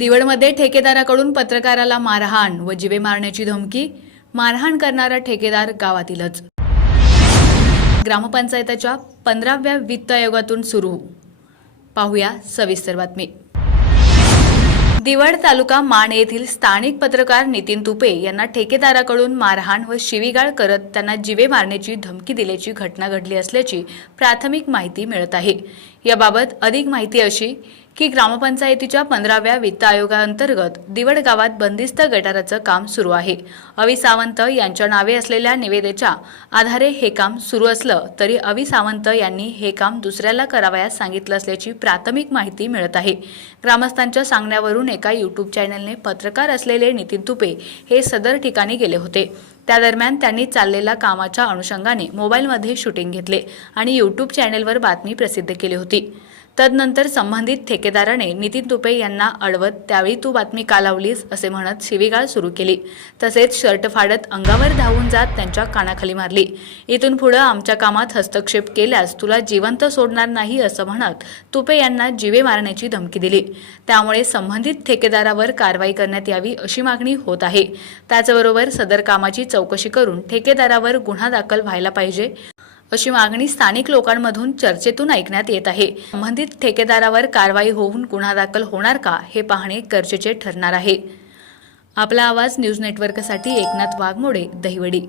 दिवडमध्ये ठेकेदाराकडून पत्रकाराला मारहाण व जिवे मारण्याची धमकी मारहाण करणारा ठेकेदार गावातीलच. ग्रामपंचायताच्या पंधराव्या वित्त आयोगातून सुरू. पाहूया सविस्तर बातमी. दिवड तालुका माण येथील स्थानिक पत्रकार नितीन तुपे यांना ठेकेदाराकडून मारहाण व शिवीगाळ करत त्यांना जिवे मारण्याची धमकी दिल्याची घटना घडली असल्याची प्राथमिक माहिती मिळत आहे. याबाबत अधिक माहिती अशी की ग्रामपंचायतीच्या पंधराव्या वित्त आयोगाअंतर्गत दिवड गावात बंदिस्त गटाराचं काम सुरू आहे. अवि सावंत यांच्या नावे असलेल्या निवेदेच्या आधारे हे काम सुरू असलं तरी अवि सावंत यांनी हे काम दुसऱ्याला करावयास सांगितलं असल्याची प्राथमिक माहिती मिळत आहे. ग्रामस्थांच्या सांगण्यावरून एका यूट्यूब चॅनलने पत्रकार असलेले नितीन तुपे हे सदर ठिकाणी गेले होते. त्या दरम्यान त्यांनी चाललेल्या कामाच्या अनुषंगाने मोबाईलमध्ये शूटिंग घेतले आणि यूट्यूब चॅनेलवर बातमी प्रसिद्ध केली होती. तदनंतर संबंधित ठेकेदाराने नितीन तुपे यांना अडवत त्यावेळी तू बातमी का लावलीस? असे म्हणत शिवीगाळ सुरू केली. तसेच शर्ट फाडत अंगावर धावून जात त्यांच्या कानाखाली मारली. इथून पुढं आमच्या कामात हस्तक्षेप केल्यास तुला जिवंत सोडणार नाही असं म्हणत तुपे यांना जीवे मारण्याची धमकी दिली. त्यामुळे संबंधित ठेकेदारावर कारवाई करण्यात यावी अशी मागणी होत आहे. त्याचबरोबर सदर कामाची चौकशी करून ठेकेदारावर गुन्हा दाखल व्हायला पाहिजे. अशी मागणी स्थानिक लोकांमधून चर्चेतून ऐकण्यात येत आहे. संबंधित ठेकेदारावर कारवाई होऊन गुन्हा दाखल होणार का हे पाहणे गरजेचे ठरणार आहे. आपला आवाज न्यूज नेटवर्कसाठी एकनाथ वाघमोडे दहिवडी.